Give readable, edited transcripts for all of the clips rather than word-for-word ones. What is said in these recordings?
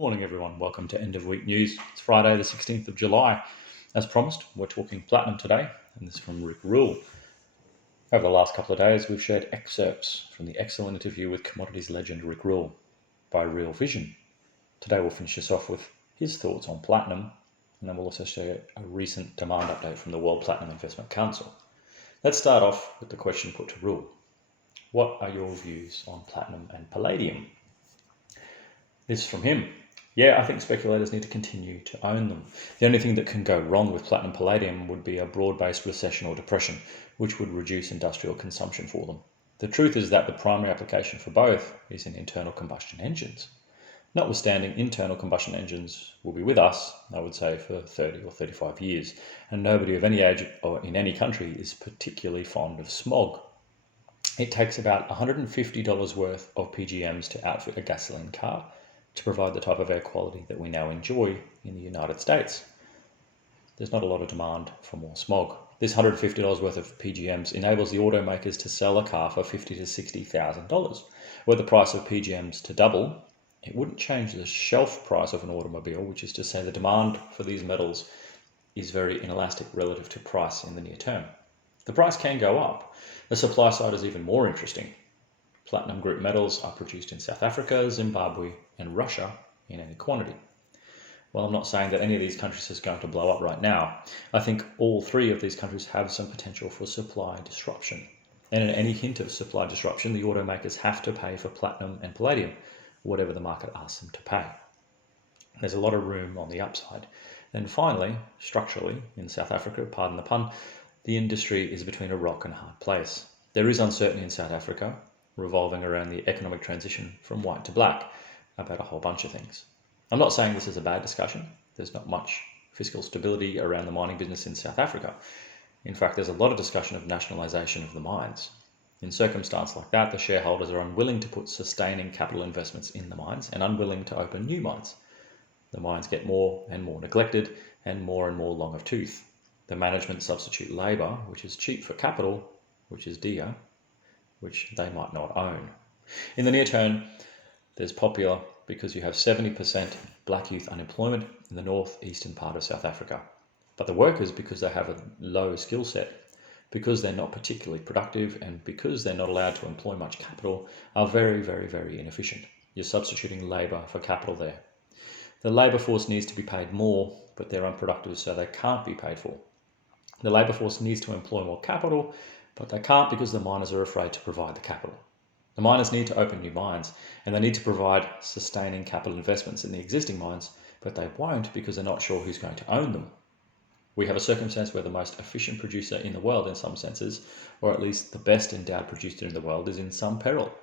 Morning, everyone. Welcome to End of Week News. It's Friday, the 16th of July. As promised, we're talking platinum today, and this is from Rick Rule. Over the last couple of days, we've shared excerpts from the excellent interview with commodities legend Rick Rule by Real Vision. Today, we'll finish this off with his thoughts on platinum, and then we'll also share a recent demand update from the World Platinum Investment Council. Let's start off with the question put to Rule. What are your views on platinum and palladium? This is from him. Yeah, I think speculators need to continue to own them. The only thing that can go wrong with platinum palladium would be a broad-based recession or depression, which would reduce industrial consumption for them. The truth is that the primary application for both is in internal combustion engines. Notwithstanding, internal combustion engines will be with us, I would say, for 30 or 35 years, and nobody of any age or in any country is particularly fond of smog. It takes about $150 worth of PGMs to outfit a gasoline car to provide the type of air quality that we now enjoy in the United States. There's not a lot of demand for more smog. This $150 worth of PGMs enables the automakers to sell a car for $50,000 to $60,000. Were the price of PGMs to double, it wouldn't change the shelf price of an automobile, which is to say the demand for these metals is very inelastic relative to price in the near term. The price can go up. The supply side is even more interesting. Platinum group metals are produced in South Africa, Zimbabwe, and Russia in any quantity. While I'm not saying that any of these countries is going to blow up right now, I think all three of these countries have some potential for supply disruption. And in any hint of supply disruption, the automakers have to pay for platinum and palladium, whatever the market asks them to pay. There's a lot of room on the upside. Then finally, structurally, in South Africa, pardon the pun, the industry is between a rock and a hard place. There is uncertainty in South Africa, revolving around the economic transition from white to black, about a whole bunch of things. I'm not saying this is a bad discussion. There's not much fiscal stability around the mining business in South Africa. In fact, there's a lot of discussion of nationalisation of the mines. In circumstances like that, the shareholders are unwilling to put sustaining capital investments in the mines and unwilling to open new mines. The mines get more and more neglected and more long of tooth. The management substitute labour, which is cheap for capital, which is dear, which they might not own. In the near term, there's popular because you have 70% black youth unemployment in the northeastern part of South Africa. But the workers, because they have a low skill set, because they're not particularly productive, and because they're not allowed to employ much capital, are very inefficient. You're substituting labour for capital there. The labour force needs to be paid more, but they're unproductive, so they can't be paid for. The labour force needs to employ more capital, but they can't because the miners are afraid to provide the capital. The miners need to open new mines, and they need to provide sustaining capital investments in the existing mines, but they won't because they're not sure who's going to own them. We have a circumstance where the most efficient producer in the world in some senses, or at least the best endowed producer in the world, is in some peril.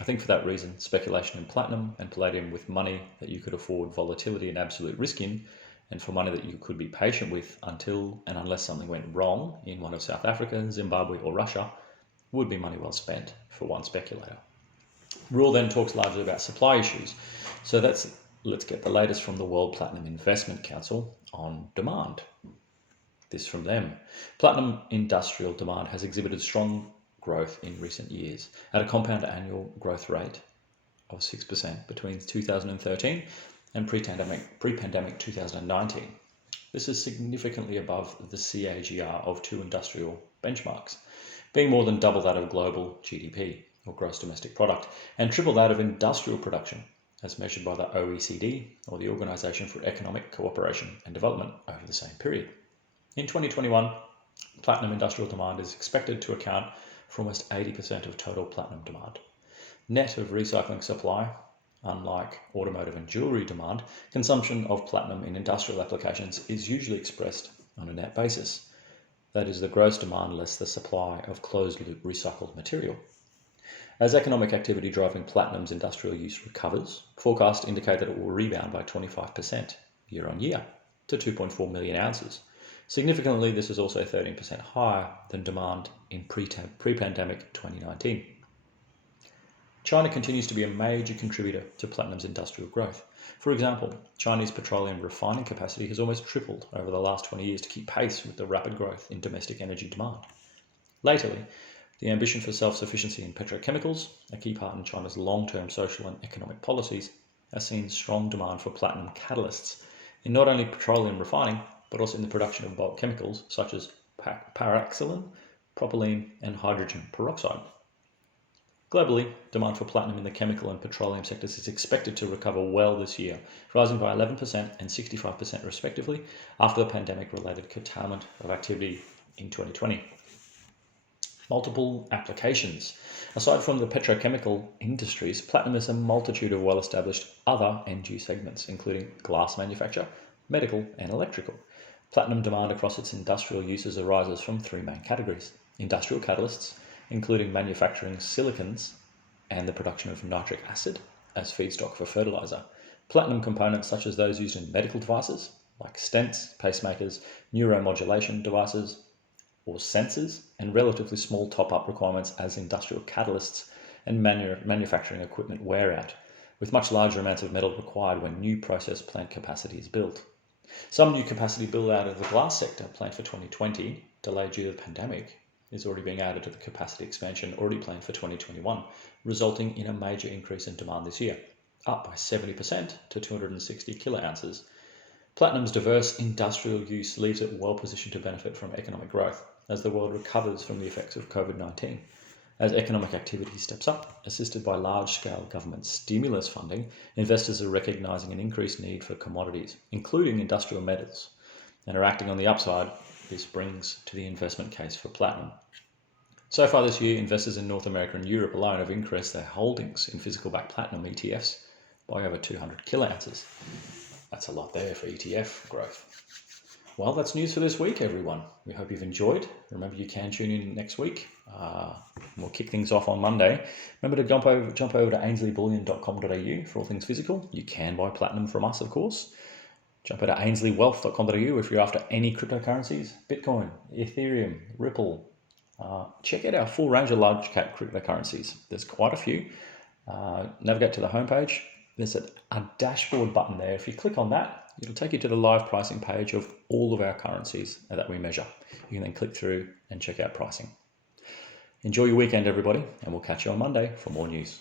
I think for that reason, speculation in platinum and palladium with money that you could afford volatility and absolute risk in, and for money that you could be patient with until and unless something went wrong in one of South Africa, Zimbabwe or Russia, would be money well spent for one speculator. Rule then talks largely about supply issues. So let's get the latest from the World Platinum Investment Council on demand. This from them. Platinum industrial demand has exhibited strong growth in recent years at a compound annual growth rate of 6% between 2013 and pre-pandemic 2019. This is significantly above the CAGR of two industrial benchmarks, being more than double that of global GDP, or gross domestic product, and triple that of industrial production, as measured by the OECD, or the Organisation for Economic Cooperation and Development, over the same period. In 2021, platinum industrial demand is expected to account for almost 80% of total platinum demand. Net of recycling supply, unlike automotive and jewellery demand, consumption of platinum in industrial applications is usually expressed on a net basis. That is the gross demand less the supply of closed-loop recycled material. As economic activity driving platinum's industrial use recovers, forecasts indicate that it will rebound by 25% year on year to 2.4 million ounces. Significantly, this is also 13% higher than demand in pre-pandemic 2019. China continues to be a major contributor to platinum's industrial growth. For example, Chinese petroleum refining capacity has almost tripled over the last 20 years to keep pace with the rapid growth in domestic energy demand. Latterly, the ambition for self-sufficiency in petrochemicals, a key part in China's long-term social and economic policies, has seen strong demand for platinum catalysts in not only petroleum refining, but also in the production of bulk chemicals such as paraxylene, propylene, and hydrogen peroxide. Globally, demand for platinum in the chemical and petroleum sectors is expected to recover well this year, rising by 11% and 65% respectively after the pandemic-related curtailment of activity in 2020. Multiple applications. Aside from the petrochemical industries, platinum has a multitude of well-established other end-use segments, including glass manufacture, medical, and electrical. Platinum demand across its industrial uses arises from three main categories: industrial catalysts, including manufacturing silicons and the production of nitric acid as feedstock for fertilizer; platinum components such as those used in medical devices like stents, pacemakers, neuromodulation devices, or sensors; and relatively small top-up requirements as industrial catalysts and manufacturing equipment wear out, with much larger amounts of metal required when new process plant capacity is built. Some new capacity built out of the glass sector planned for 2020, delayed due to the pandemic, is already being added to the capacity expansion already planned for 2021, resulting in a major increase in demand this year, up by 70% to 260 kiloounces. Platinum's diverse industrial use leaves it well positioned to benefit from economic growth as the world recovers from the effects of COVID-19. As economic activity steps up, assisted by large-scale government stimulus funding, investors are recognizing an increased need for commodities, including industrial metals, and are acting on the upside this brings to the investment case for platinum. So far this year, investors in North America and Europe alone have increased their holdings in physical-backed platinum ETFs by over 200 kiloounces. That's a lot there for ETF growth. Well, that's news for this week, everyone. We hope you've enjoyed. Remember, you can tune in next week. We'll kick things off on Monday. Remember to jump over to ainslieybullion.com.au for all things physical. You can buy platinum from us, of course. Jump over to ainsliewealth.com.au if you're after any cryptocurrencies: Bitcoin, Ethereum, Ripple. Check out our full range of large cap cryptocurrencies. There's quite a few. Navigate to the homepage. There's a dashboard button there. If you click on that, it'll take you to the live pricing page of all of our currencies that we measure. You can then click through and check out pricing. Enjoy your weekend, everybody, and we'll catch you on Monday for more news.